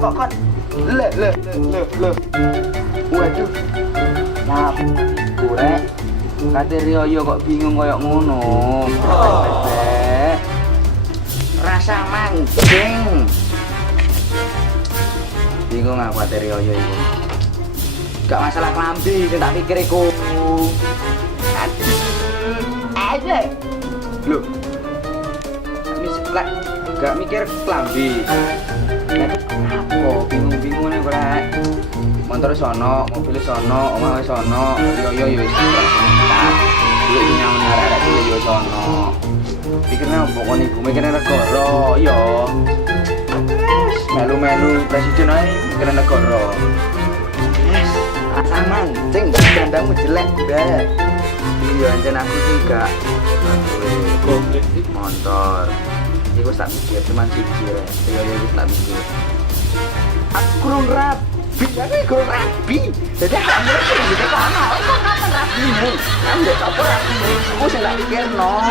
kok kon. Le. Waduh. Nah, kurek. Kate Rioyo kok bingung koyo ngono. Rasa mancing. Bingung aku Kate Rioyo iku. Gak masalah klambi, sing tak pikir iku. Aja. Loh. Gak mikir klambi. Apa bingung-bingung nih korek. Motor sono, mobil sono, omah sono, yo wis. Duit nyang arek yo sono. Pikirnya apa kon iku mikirnya negara, yo. Melu-melu presiden ae mikirnya negara. Yes, rasa mancing, dandamu jelek, Mbak. Iya, anjen aku sih gak motor. Iku tak mikir cuman siji rek. Yo wis tak mikir. Aku kurang rapi, aku kurang rapi. Jadi kamu itu gitu kan? Kapan rapi nih? Kamu udah campur rapi. Aku sih nggak pikir no.